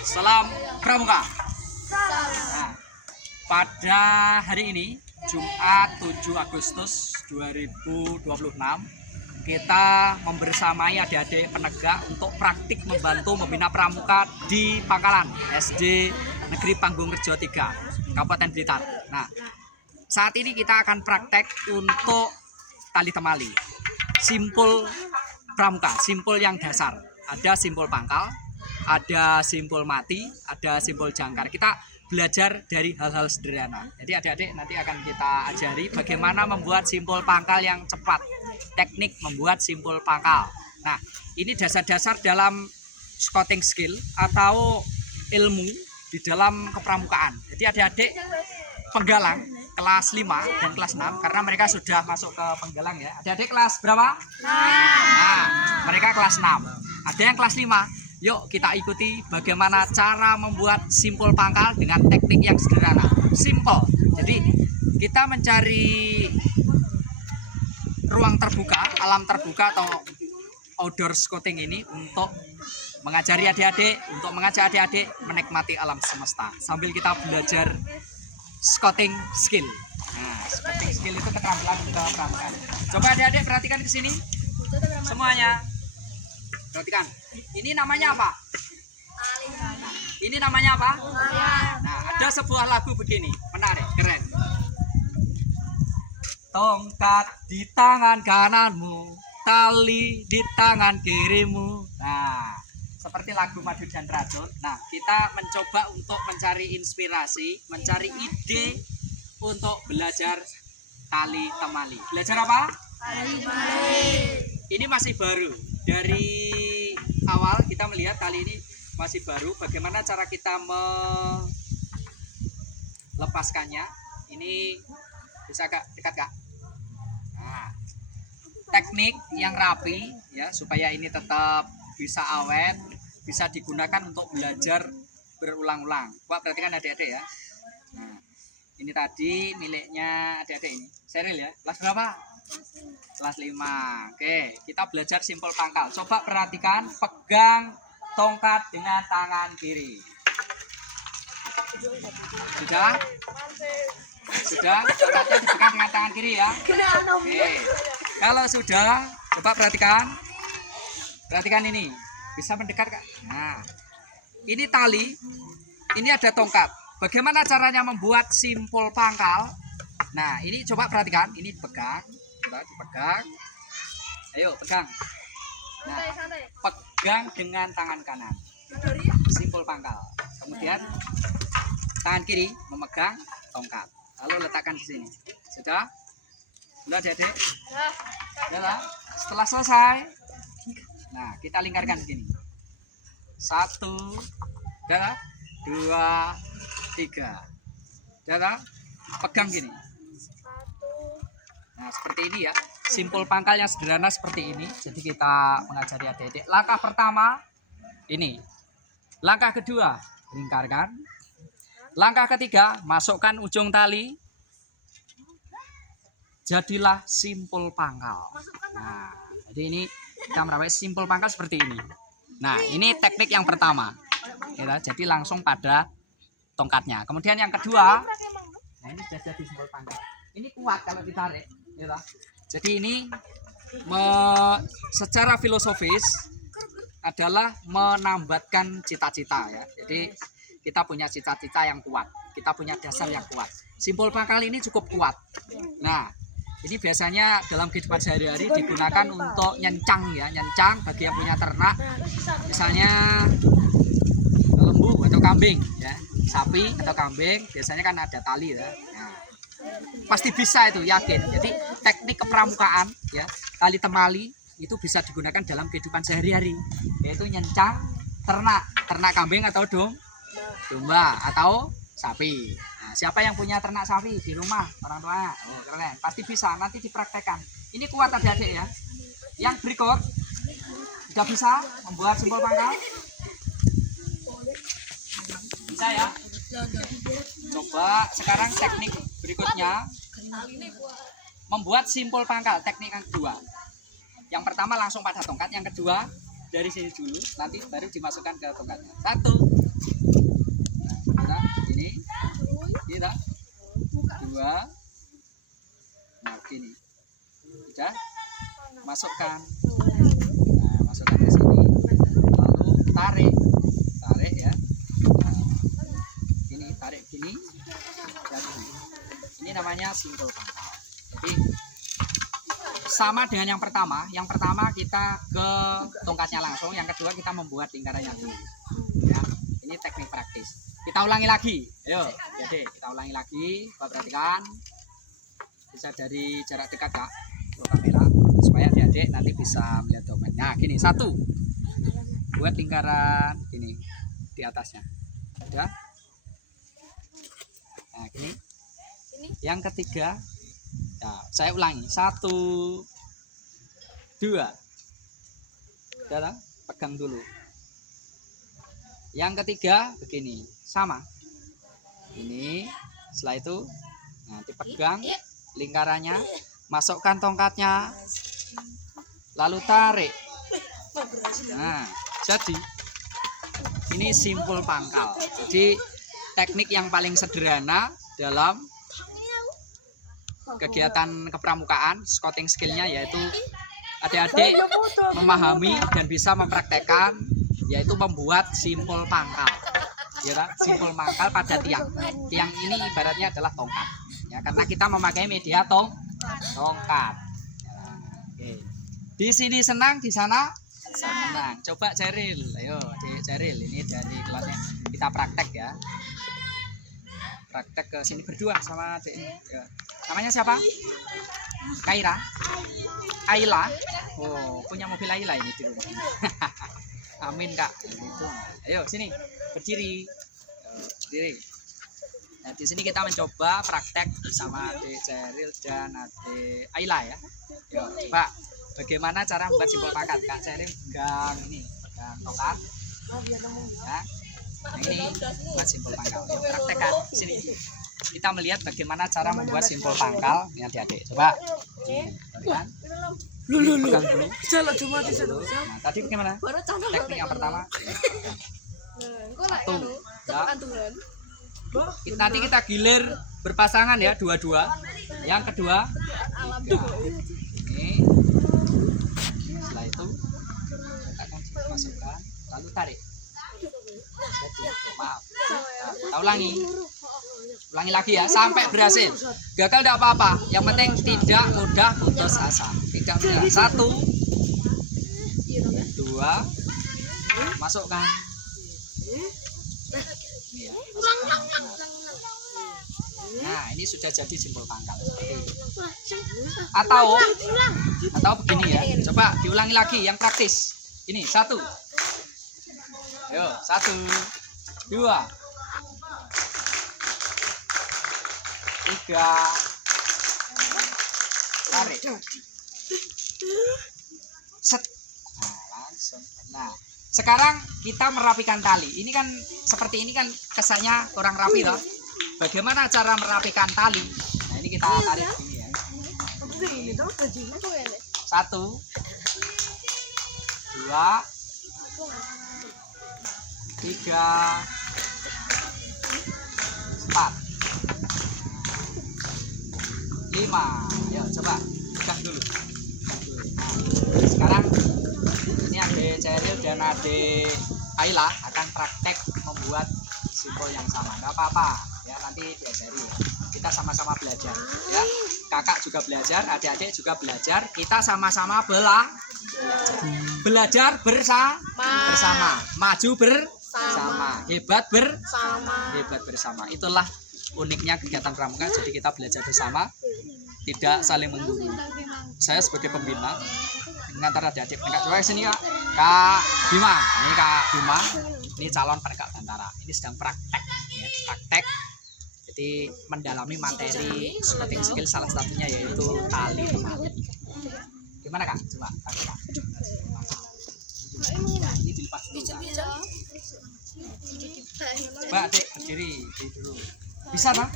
Salam Pramuka. Nah, pada hari ini Jumat 7 Agustus 2026 kita membersamai adik-adik penegak untuk praktik membantu membina pramuka di Pangkalan SD Negeri Panggungrejo 3 Kabupaten Blitar. Nah, saat ini kita akan praktek untuk tali temali, simpul pramuka, simpul yang dasar. Ada simpul pangkal, ada simpul mati, ada simpul jangkar. Kita belajar dari hal-hal sederhana. Jadi adik-adik nanti akan kita ajari bagaimana membuat simpul pangkal yang cepat, teknik membuat simpul pangkal. Nah, ini dasar-dasar dalam scouting skill atau ilmu di dalam kepramukaan. Jadi adik-adik penggalang kelas 5 dan kelas 6 karena mereka sudah masuk ke penggalang ya. Adik-adik kelas berapa? Nah, mereka kelas 6. Ada yang kelas 5. Yuk kita ikuti bagaimana cara membuat simpul pangkal dengan teknik yang sederhana. Simple. Jadi kita mencari ruang terbuka, alam terbuka atau outdoor scouting ini untuk mengajari adik-adik, untuk mengajak adik-adik menikmati alam semesta sambil kita belajar scouting skill. Nah, scouting skill itu keterampilan untuk pramuka. Coba adik-adik perhatikan ke sini. Semuanya. Perhatikan. Ini namanya apa? Ini namanya apa? Nah, ada sebuah lagu begini, menarik, keren. Tongkat di tangan kananmu, tali di tangan kirimu. Nah, seperti lagu Madu dan Racun. Nah, kita mencoba untuk mencari inspirasi, mencari ide untuk belajar tali temali. Belajar apa? Tali temali. Ini masih baru. Dari awal kita melihat tali ini masih baru. Bagaimana cara kita melepaskannya? Ini bisa Kak, dekat Kak. Nah, teknik yang rapi ya supaya ini tetap bisa awet, bisa digunakan untuk belajar berulang-ulang. Wah, perhatikan adik-adik ya. Nah, ini tadi miliknya adik-adik ini. Seril ya. Kelas berapa? Kelas 5. Oke, kita belajar simpul pangkal. Coba perhatikan, pegang tongkat dengan tangan kiri. Sudah? Sudah? Tongkatnya dipegang dengan tangan kiri ya. Oke. Kalau sudah, coba perhatikan. Perhatikan ini. Bisa mendekat Kak. Nah, ini tali. Ini ada tongkat. Bagaimana caranya membuat simpul pangkal? Nah, ini coba perhatikan. Ini pegang. Coba dipegang. Ayo, pegang. Nah, pegang dengan tangan kanan. Simpul pangkal. Kemudian tangan kiri memegang tongkat. Lalu letakkan di sini. Sudah? Sudah, Dedek? Sudah. Setelah selesai, nah, kita lingkarkan begini. 1, 2, 3. Sudah? Pegang gini. Nah, seperti ini ya. Simpul pangkal yang sederhana seperti ini. Jadi kita mengajari adik-adik. Langkah pertama ini. Langkah kedua, lingkarkan. Langkah ketiga, masukkan ujung tali. Jadilah simpul pangkal. Nah, jadi ini kita merawat simpul pangkal seperti ini. Nah, ini teknik yang pertama. Ya, jadi langsung pada tongkatnya. Kemudian yang kedua, nah ini sudah jadi simpul pangkal. Ini kuat kalau ditarik. Ya, jadi ini secara filosofis adalah menambatkan cita-cita ya. Jadi kita punya cita-cita yang kuat, kita punya dasar yang kuat. Simpul pangkal ini cukup kuat. Nah, ini biasanya dalam kehidupan sehari-hari digunakan untuk nyencang ya, nyencang bagi yang punya ternak, misalnya lembu atau kambing ya, sapi atau kambing biasanya kan ada tali ya. Nah, pasti bisa itu, yakin. Jadi teknik kepramukaan ya, tali temali itu bisa digunakan dalam kehidupan sehari-hari, yaitu nyencang ternak kambing atau domba atau sapi. Nah, siapa yang punya ternak sapi di rumah, orang tua? Oh, keren. Pasti bisa, nanti dipraktekkan. Ini kuat adik-adik ya. Yang berikut sudah bisa membuat simpul pangkal? Bisa ya? Coba sekarang teknik berikutnya membuat simpul pangkal, teknik yang kedua. Yang pertama langsung pada tongkat, yang kedua dari sini dulu, nanti baru dimasukkan ke tongkatnya. 1. Nah, ini, kita 2. Nah, gini. Sudah, masukkan. Nah, masukkan ke sini. Lalu tarik ya. Nah, ini tarik gini. Dan ini namanya simpul pangkal. Jadi sama dengan yang pertama. Yang pertama kita ke tongkatnya langsung, yang kedua kita membuat lingkarannya dulu. Ya, ini teknik praktis. Kita ulangi lagi. Ayo, jadi kita ulangi lagi. Coba perhatikan. Bisa dari jarak dekat, Kak, ke kamera supaya adik-adik nanti bisa melihat dokumennya. Nah, gini, 1. Buat lingkaran ini di atasnya. Ya. Nah, gini. Yang ketiga, ya, saya ulangi. 1, 2. Sudah, pegang dulu. Yang ketiga begini, sama. Ini, setelah itu nanti pegang lingkarannya, masukkan tongkatnya, lalu tarik. Nah, jadi ini simpul pangkal. Jadi teknik yang paling sederhana dalam kegiatan kepramukaan, scouting skillnya, yaitu adik-adik memahami dan bisa mempraktekkan, yaitu membuat simpul pangkal. Ya, simpul pangkal pada tiang. Tiang ini ibaratnya adalah tongkat. Ya, karena kita memakai media tongkat. Ya, oke. Di sini senang, di sana senang. Coba Ceril, ayo Ceril, ini dari kelasnya kita praktek ya. Praktek ke sini berdua sama adik ini. Ya. Namanya siapa? Kaira, Ayla. Oh, punya mobil Ayla ini di rumah. Amin, Kak. Gitu. Ayo sini, berdiri. Berdiri. Nah, di sini kita mencoba praktek bersama adik Ceril dan adik Ayla ya. Yo, coba bagaimana cara membuat simpul pangkal. Kak Ceril pegang ini, pegang tongkat. Ya. Nah, ini buat simpul pangkal. Yuk, praktekkan sini. Kita melihat bagaimana cara membuat simpul pangkal. Ini adik-adik. Coba. Pegang. Pegang dulu. Nah, tadi bagaimana? Teknik yang pertama. 1. Nanti kita gilir berpasangan ya, 2-2. Yang kedua 3. Ini. Setelah itu kita masukkan, lalu tarik. Maaf. Kita ulangi lagi ya sampai berhasil. Gagal tidak apa-apa. Yang penting tidak mudah putus asa. Tidak mudah. 1, 2, masukkan. Ini ya, masukkan. Nah, ini sudah jadi simpul pangkal. Atau begini ya. Coba diulangi lagi yang praktis. Ini 1. Ayo, 1, 2, 3, tarik. Set. Nah, langsung. Nah, sekarang kita merapikan tali. Ini kan seperti ini kan kesannya kurang rapi toh. Bagaimana cara merapikan tali? Nah, ini kita tarik ini ya. 1, 2, 3, 4, 5. Ayo coba pegang dulu. Nah, sekarang ini adik Ceril dan adik Ayla akan praktek membuat simpul yang sama. Nggak apa-apa ya, nanti diajari ya. Kita sama-sama belajar ya. Kakak juga belajar, adik-adik juga belajar. Kita sama-sama belajar bersama, maju bersama, hebat bersama. Itulah uniknya kegiatan pramuka. Jadi kita belajar bersama, tidak saling menggurui. Saya sebagai pembina antara adik-adik penegak coba sini Kak Bima. Ini Kak Bima, ini calon penegak tentara. Ini sedang praktek ya, praktek. Jadi mendalami materi scouting skill, salah satunya yaitu tali temali. Gimana Kak? Coba Kak. Ini dilepas dulu. Coba adik berdiri dulu. Bisa Pak?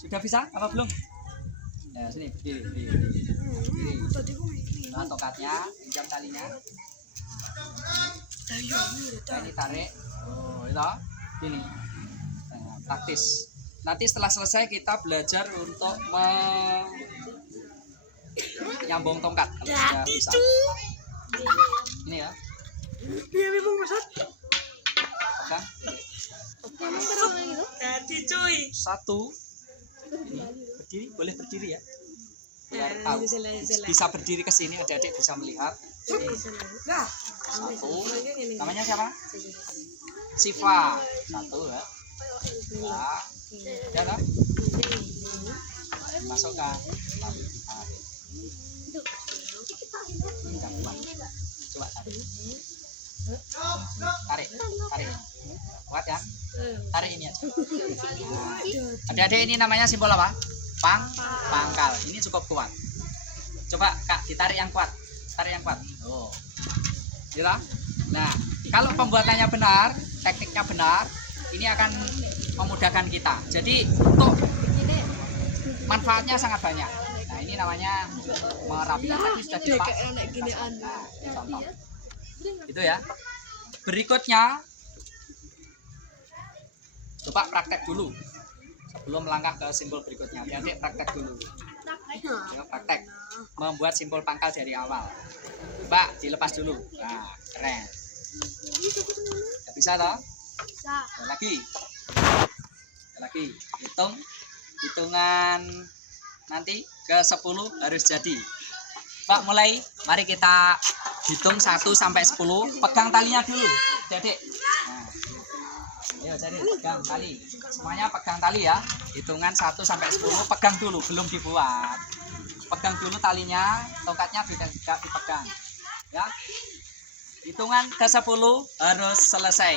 Sudah bisa? Apa belum? Ya sini berdiri. Nah, tongkatnya, pinjam talinya. Nah, ini tarik. Oh, itu ini. Nah, praktis. Nanti setelah selesai kita belajar untuk menyambung tongkat kalau sudah bisa. Ini ya. Pegang. Satu. Ini berdiri, boleh berdiri ya. Biar tahu. Bisa berdiri ke sini, adik-adik bisa melihat. Satu. Namanya siapa? Siva. Satu ya. Dua. Ya kan? Masukkan. Coba tarik. Tarik. Kuat ya? Tarik ini aja. Nah, adik-adik ini namanya simbol apa? Pangkal. Ini cukup kuat. Coba Kak, ditarik yang kuat. Tarik yang kuat. Oh. Gitu? Nah, kalau pembuatannya benar, tekniknya benar, ini akan memudahkan kita. Jadi untuk manfaatnya sangat banyak. Nah, ini namanya merapikan. Tadi sudah dilepas. Nah, contoh. Itu ya. Berikutnya coba praktek dulu sebelum melangkah ke simbol berikutnya. Adik praktek dulu. Ya, praktek membuat simbol pangkal dari awal. Coba dilepas dulu. Nah, keren. Gak bisa toh? Lagi. Hitungan nanti ke 10 harus jadi. Pak, mulai. Mari kita hitung 1 sampai 10. Pegang talinya dulu, Adik. Nah. Ayo jadi pegang tali. Semuanya pegang tali ya. Hitungan 1 sampai 10 pegang dulu, belum dibuat. Pegang dulu talinya, tongkatnya juga dipegang. Ya. Hitungan ke 10 harus selesai.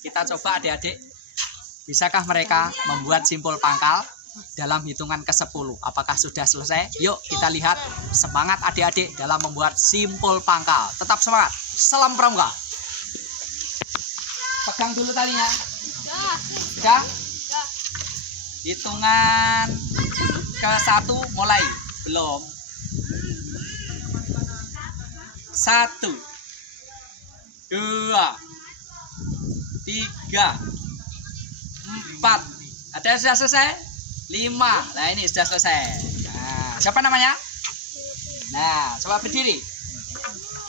Kita coba adik-adik, bisakah mereka membuat simbol pangkal dalam hitungan ke 10? Apakah sudah selesai? Yuk kita lihat semangat adik-adik dalam membuat simbol pangkal. Tetap semangat. Salam pramuka. Pegang dulu talinya. Sudah? Hitungan ke 1 mulai. Belum. 1 2 3 4. Ada yang sudah selesai? 5. Nah, ini sudah selesai. Nah, siapa namanya? Nah, coba berdiri.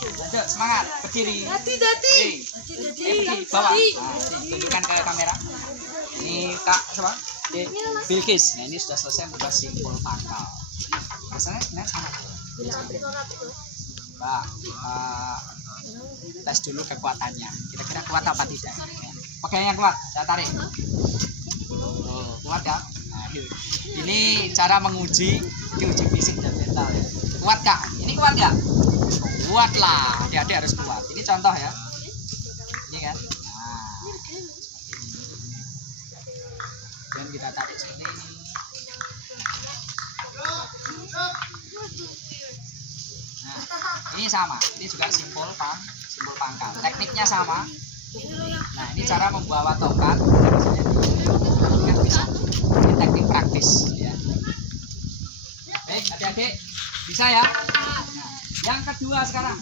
Lanjut, semangat, berdiri. Berdiri, bawah. Nah, tunjukkan ke kamera. Ini Kak, siapa? Bilkis. Nah, ini sudah selesai membuat simbol pangkal. Biasanya sama. Coba tes dulu kekuatannya. Kira-kira kuat apa tidak? Pakai yang kuat, saya tarik. Oh, kuat ya? Nah, ini cara menguji, uji fisik dan mental ya. Kuat Kak? Ini kuat ya? Kuat lah, adik-adik harus kuat. Ini contoh ya. Ini kan? Nah, dan kita tarik sini. Nah, ini sama. Ini juga simbol pangkal. Tekniknya sama. Nah, ini cara membawa tongkat. Kan bisa. Ini teknik praktis ya. Baik, adik-adik bisa ya. Nah, yang kedua sekarang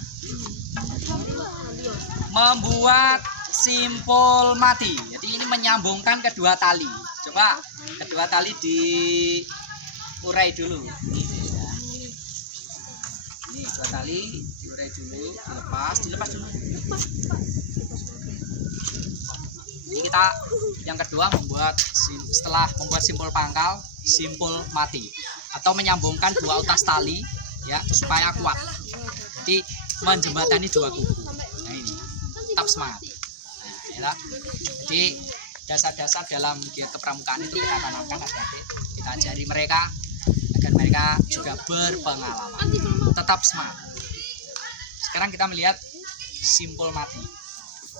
membuat simpul mati. Jadi ini menyambungkan kedua tali. Coba kedua tali diurai dulu. Ini dua tali diurai dulu, dilepas dulu. Ini kita yang kedua setelah membuat simpul pangkal, simpul mati atau menyambungkan dua utas tali ya supaya kuat. Jadi menjembatani dua kubu. Nah ini tetap semangat. Nah, ya. Jadi dasar-dasar dalam kegiatan kepramukaan itu kita tanamkan adik-adik, kita ajari mereka agar mereka juga berpengalaman. Tetap semangat. Sekarang kita melihat simpul mati.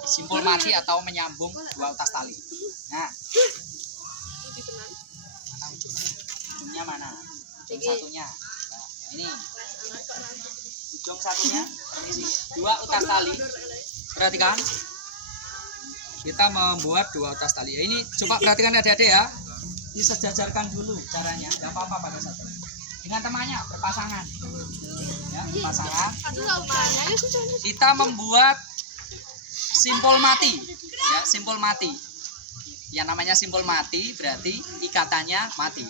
Simpul mati atau menyambung dua utas tali. Nah, mana ujungnya? Ujungnya mana? Ujung satunya. Nah, ini ujung satunya. Ini dua utas tali. Perhatikan. Kita membuat dua utas tali. Ini coba perhatikan adik-adik ya. Disejajarkan dulu caranya. Tidak apa-apa pada satu. Dengan temannya berpasangan. Ya, berpasangan. Kita membuat simpul mati. Ya, simpul mati. Yang namanya simpul mati berarti ikatannya mati.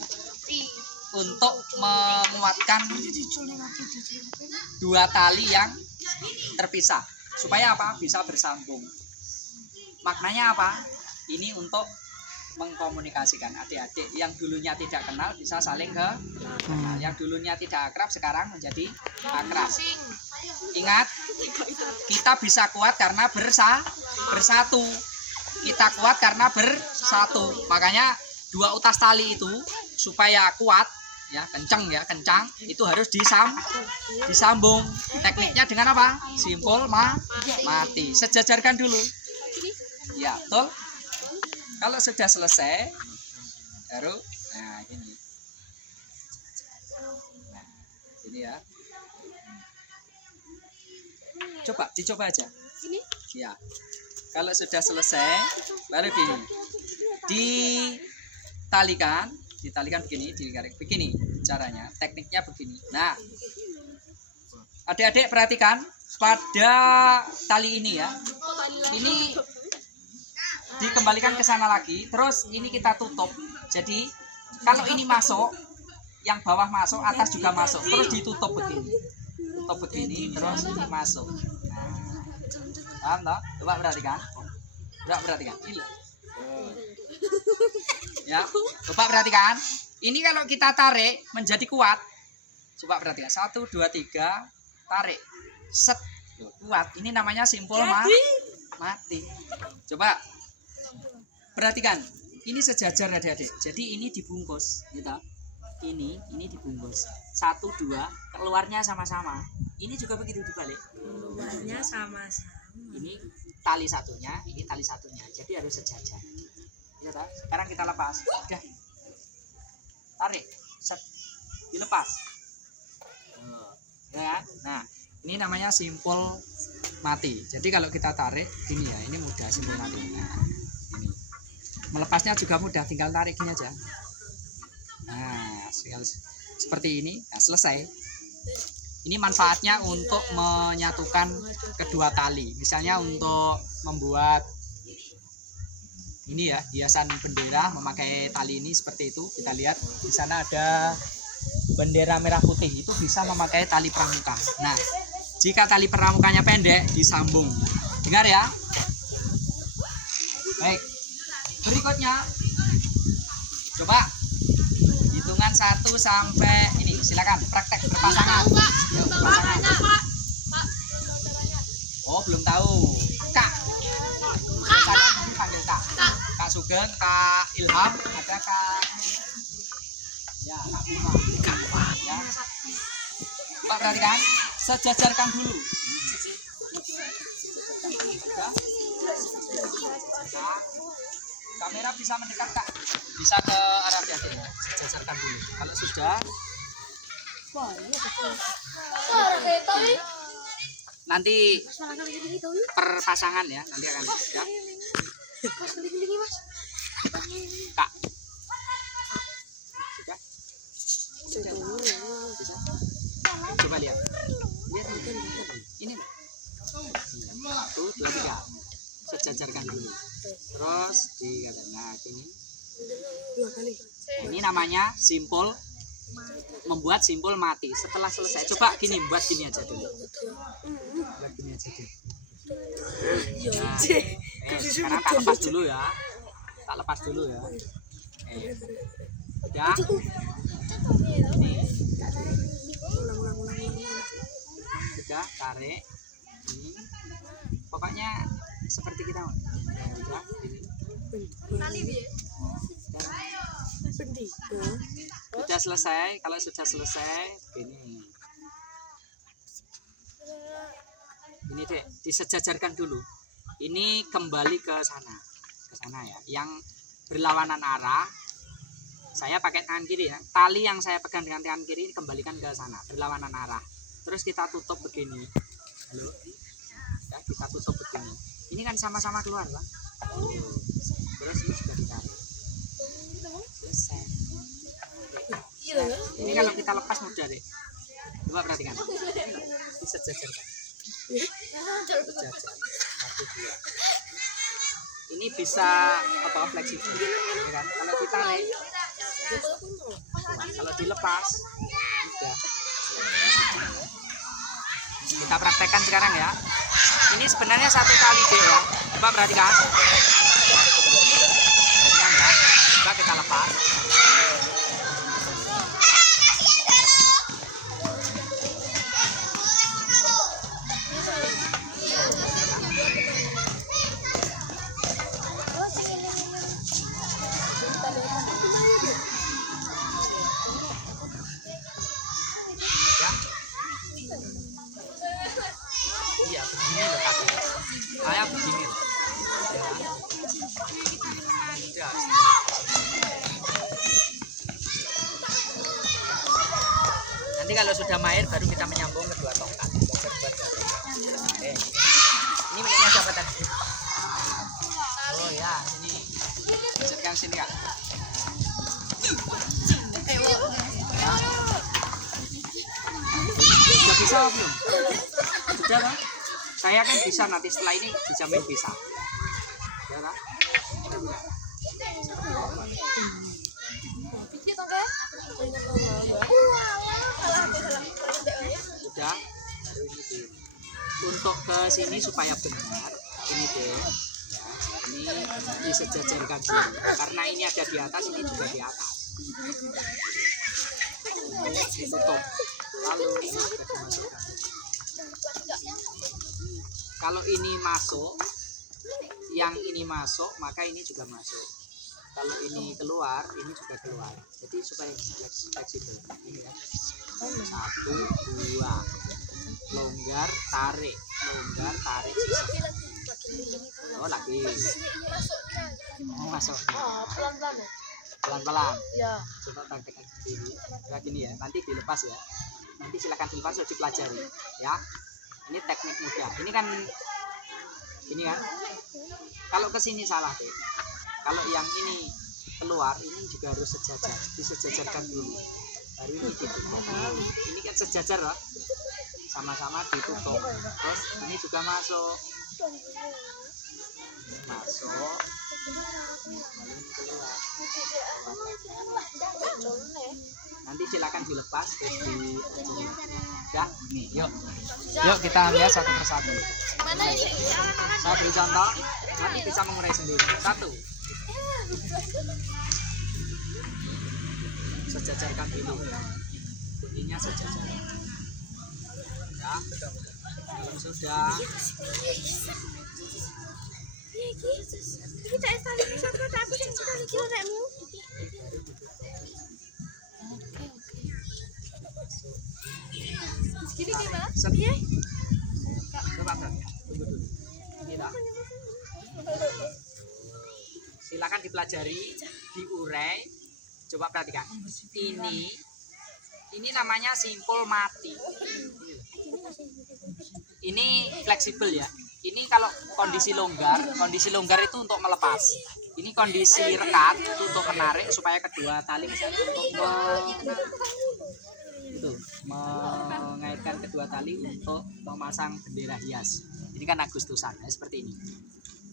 Untuk menguatkan dua tali yang terpisah supaya apa? Bisa bersambung. Maknanya apa? Ini untuk mengkomunikasikan adik-adik yang dulunya tidak kenal bisa saling kenal, yang dulunya tidak akrab sekarang menjadi akrab. Ingat, kita bisa kuat karena bersatu. Kita kuat karena bersatu. Makanya dua utas tali itu supaya kuat ya, kencang itu harus disambung. Tekniknya dengan apa? Simpul mati. Sejajarkan dulu. Ya, betul. Kalau sudah selesai baru ini. Nah, ini ya. Dicoba aja. Ya. Kalau sudah selesai baru gini. Ditalikan begini caranya. Tekniknya begini. Nah, adik-adik perhatikan pada tali ini ya. Ini dikembalikan ke sana lagi, terus ini kita tutup. Jadi kalau ini masuk, yang bawah masuk, atas juga masuk, terus ditutup begini. Tutup begini, terus ini masuk. Nah, paham toh? Coba perhatikan. Ini loh. Ya, coba perhatikan. Ini kalau kita tarik menjadi kuat. Coba perhatikan. 1, 2, 3, tarik. Set. Kuat. Ini namanya simpul mati. Coba perhatikan. Ini sejajar adik-adik. Jadi ini dibungkus, gitu. Ini dibungkus. 1, 2, keluarnya sama-sama. Ini juga begitu dibalik. Keluarnya sama-sama. Ini tali satunya, ini tali satunya. Jadi harus sejajar. Ya, sekarang kita lepas. Udah. Tarik. Set. Dilepas. Ya. Nah, ini namanya simpul mati. Jadi kalau kita tarik gini ya, ini mudah simpul mati. Nah, ini. Melepasnya juga mudah, tinggal tarik gini aja. Nah, seperti ini. Nah, selesai. Ini manfaatnya untuk menyatukan kedua tali. Misalnya untuk membuat ini ya, hiasan bendera memakai tali ini seperti itu. Kita lihat di sana ada bendera merah putih, itu bisa memakai tali pramuka. Nah, jika tali pramukanya pendek disambung. Dengar ya. Baik. Berikutnya coba hitungan 1 sampai ini, silakan praktek berpasangan. Yuk, berpasangan. Oh, belum tahu. Kak. Panggil Kak. Kak Sugeng, Kak Ilham, ada Kak. Ya, Kak Bima. Ya. Pak perhatikan, sejajarkan dulu. Nah, kamera bisa mendekat Kak. Bisa ke arah jati. Sejajarkan dulu. Kalau sudah nanti perpasangan ya, nanti akan ya. Kak. Sudah. Bisa. Coba lihat. Lihat ini. 1, 2, 3. Sejajarkan dulu. Terus dikatakan, nah ini. Ini namanya simpul, membuat simpul mati. Setelah selesai, coba gini, buat gini aja dulu. Buat gini aja dulu. Nah, sekarang tak lepas dulu ya. Tak lepas dulu ya. Udah. Sudah, tarik. Ini. Pokoknya seperti kita. Udah, ini. Sudah selesai. Kalau sudah selesai, ini dek, disejajarkan dulu. Ini kembali ke sana ya. Yang berlawanan arah, saya pakai tangan kiri ya. Tali yang saya pegang dengan tangan kiri kembalikan ke sana, berlawanan arah. Terus kita tutup begini. Halo, ya, kita tutup begini. Ini kan sama-sama keluar, Pak. Terus ini sudah ditarik. Selesai. Ini kalau kita lepas mudah deh. Coba perhatikan. Disejajarkan. Sejajar. 1, 2. Ini bisa apa fleksibel, ya kan? Kalau ditarik, kalau dilepas, udah. Kita praktekkan sekarang ya. Ini sebenarnya 1 tali deh ya. Coba perhatikan. Perhatikan ya. Coba kita lepas. Iya, begini loh kaki. Kayak begini. Ya. Nanti kalau sudah mahir baru kita menyambung kedua tongkat. Ini miliknya siapa tadi? Oh ya, ini. Lanjutkan sini kak. Ya. Sudah bisa belum? Sudah kan? Saya kan bisa nanti setelah ini dijamin bisa. Ya kan? Sudah. Untuk ke sini supaya benar, ini deh. Ya, ini disejajarkan dulu. Karena ini ada di atas, ini juga di atas. Tutup. Lalu ini juga dimasukkan. Kalau ini masuk, yang ini masuk, maka ini juga masuk. Kalau ini keluar, ini juga keluar. Jadi supaya fleksibel. Ini ya. 1, 2. Longgar, tarik. Longgar, tarik. Sisa. Oh, lagi. Oh, masuk. Pelan-pelan ya? Pelan-pelan. Iya. Coba praktekkan dulu. Kayak gini ya. Nanti dilepas ya. Nanti silakan dilepas atau dipelajari. Ya. Ini teknik mudah. Ini kan kalau ke sini salah deh. Kalau yang ini keluar, ini juga harus sejajar. Disejajarkan dulu. Baru ini ditutup. Ini kan sejajar lah. Sama-sama ditutup. Terus ini juga masuk. Masuk. Lalu ini keluar. Nanti silakan dilepas terus di ya nih yuk kita lihat satu persatu. Saya beri contoh, nanti bisa mengurai sendiri. 1, sejajarkan dulu, bunyinya sejajar ya. Kalau sudah coba tunggu dulu. Silakan dipelajari, diurai. Coba perhatikan. Ini namanya simpul mati. Ini fleksibel ya. Ini kalau kondisi longgar itu untuk melepas. Ini kondisi rekat itu untuk menarik supaya kedua tali misalnya untuk mengaitkan kedua tali untuk memasang bendera hias. Ini kan Agustusan ya, seperti ini.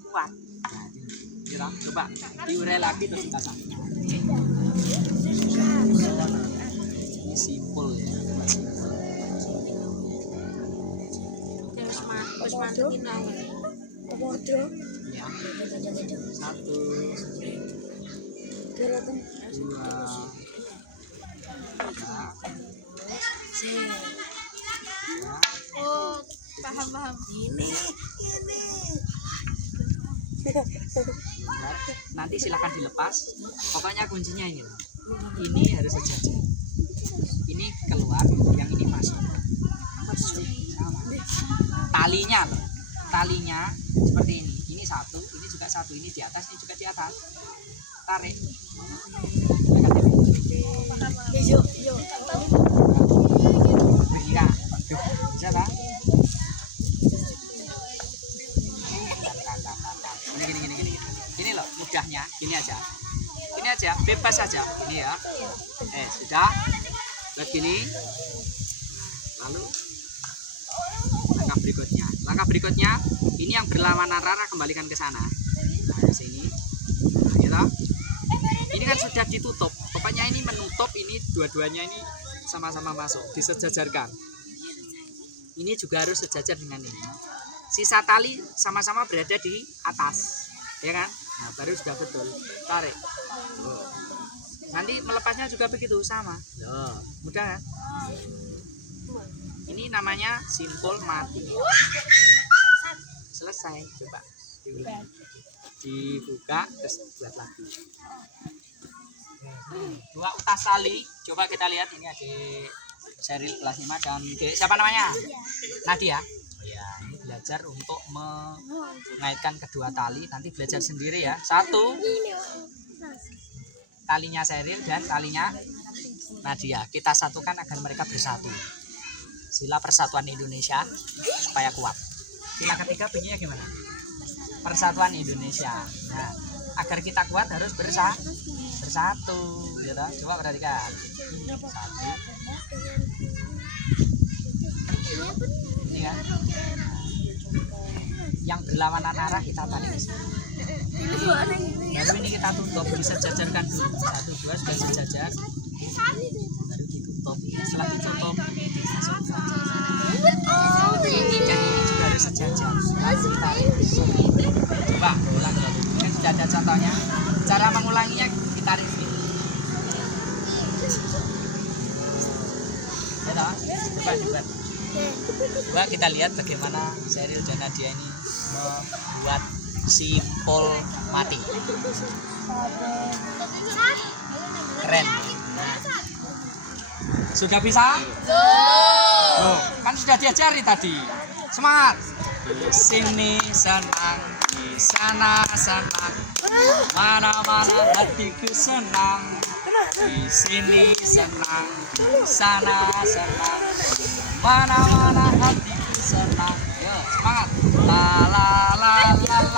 Kuat. Nah, ini coba diurai lagi terus dipasang. Ini simpul ya. Terus mantepin awal. Ya. 1, 2, 3. Oh, paham. Ini. Nanti silakan dilepas. Pokoknya kuncinya ini. Ini harus sejajar. Ini keluar, yang ini masuk. Talinya seperti ini. Ini 1, ini juga 1, ini di atas, ini juga di atas. Tarik. Yuk. Berikan. Bisa Pak? Gini loh mudahnya, gini aja, bebas aja, ini ya. Sudah, begini. Lalu langkah berikutnya, Langkah berikutnya, ini yang berlawanan arah kembalikan ke sana. Nah, ke sini. Nah, gitu. Ini kan sudah ditutup. Pokoknya ini menutup, ini dua-duanya ini sama-sama masuk, disejajarkan. Ini juga harus sejajar dengan ini. Sisa tali sama-sama berada di atas, ya kan? Nah, baru sudah betul. Tarik. Loh. Nanti melepasnya juga begitu sama. Loh, mudah kan? Ini namanya simpul mati. Selesai, coba diulang. Dibuka terus buat lagi. Dua utas tali, coba kita lihat ini adik Sheryl kelas 5 dan siapa namanya? Nadia. Oh ya, ini belajar untuk mengaitkan kedua tali. Nanti belajar sendiri ya. Satu talinya Sheryl dan talinya Nadia. Kita satukan agar mereka bersatu. Sila persatuan Indonesia supaya kuat. Sila ketiga bunyinya gimana? Persatuan Indonesia. Nah, agar kita kuat harus bersatu. Ya, coba perhatikan. Satu. Ini kan? Yang berlawanan arah kita tarik ke sini. Lalu ini kita tutup, disejajarkan dulu. 1, 2 sudah sejajar. Baru ditutup. Setelah ditutup, masukkan. Ini dan ini juga harus sejajar. Lalu ditarik. Coba ulang lagi. Ini sudah ada contohnya. Cara mengulanginya ditarik ini. Coba kita lihat bagaimana Sheryl dan Nadia ini membuat simpul mati. Keren. Nah. Sudah bisa? Loh, kan sudah diajari tadi. Semangat. Di sini senang, di sana senang, mana-mana hatiku senang. Di sini senang, di sana senang, mana-mana hatiku senang. Yo, semangat. La la la la la la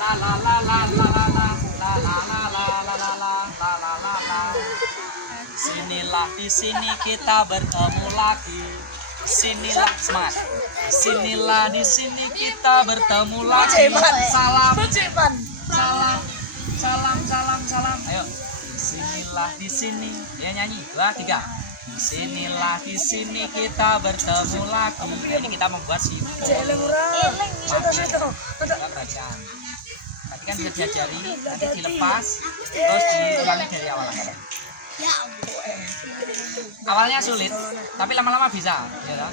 la la la la la la la la la la la. Sinilah di sini kita bertemu lagi. Sinilah semangat. Sinilah di sini kita bertemu lagi. Salam, salam, salam, salam, salam. Ayo. Sinilah di sini. Ya nyanyi. 2, 3. Sinilah di sini kita bertemu lagi. Nah, ini kita membuat simpul. Bacaan. Tadi kan sudah diajari, nanti dilepas, terus diulangi dari awal. Awalnya sulit, tapi lama-lama bisa. Ya kan?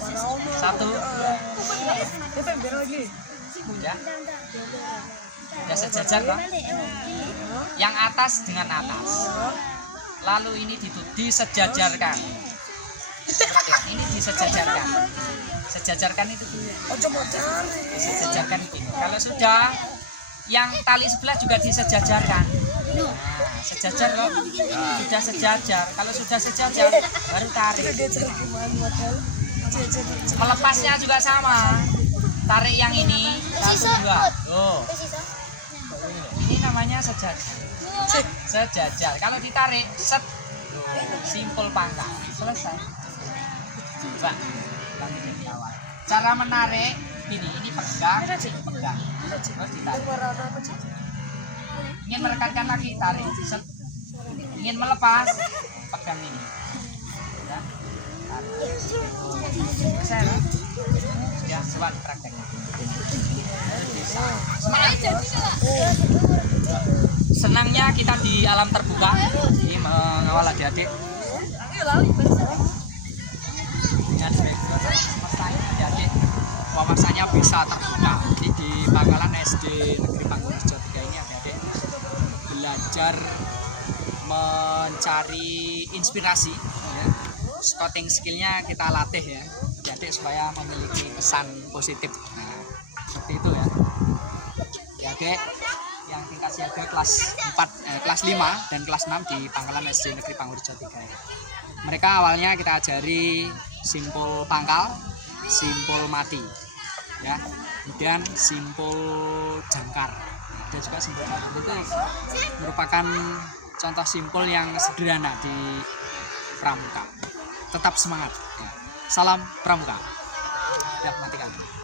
1, 2. Ya. Ya sejajar kan? Yang atas dengan atas. Lalu ini disejajarkan. Ini disejajarkan. Sejajarkan itu. Disejajarkan ini. Kalau sudah, yang tali sebelah juga disejajarkan. Nah, sejajar loh. Sudah sejajar. Kalau sudah sejajar, baru tarik. Melepasnya juga sama. Tarik yang ini 1, 2. Tuh. Ini namanya sejajar. Sejajar. Kalau ditarik, set, simpul pangkal. Selesai. Coba ulangi dari awal. Cara menarik ini pegang, pegang, terus ditarik. Ingin merekatkan lagi, tarik. Set. Ingin melepas, pegang ini. Ya. Tarik. Selesai. Ya, coba dipraktekkan. Senangnya kita di alam terbuka, ini mengawal adik-adik. Dengan background semestanya adik-adik, wawasannya bisa terbuka. Jadi di Pangkalan SD Negeri Pangurjo 3 ini adik-adik belajar mencari inspirasi. Ya. Scouting skillnya kita latih ya, adik-adik supaya memiliki kesan positif. Nah, seperti itu ya. Adik yang tingkat siaga kelas 5 dan kelas 6 di Pangkalan SD Negeri Pangurjo 3. Mereka awalnya kita ajari simpul pangkal, simpul mati, ya. Kemudian simpul jangkar. Ada juga simpul jangkar. Itu merupakan contoh simpul yang sederhana di pramuka. Tetap semangat. Ya. Salam pramuka. Udah matikan.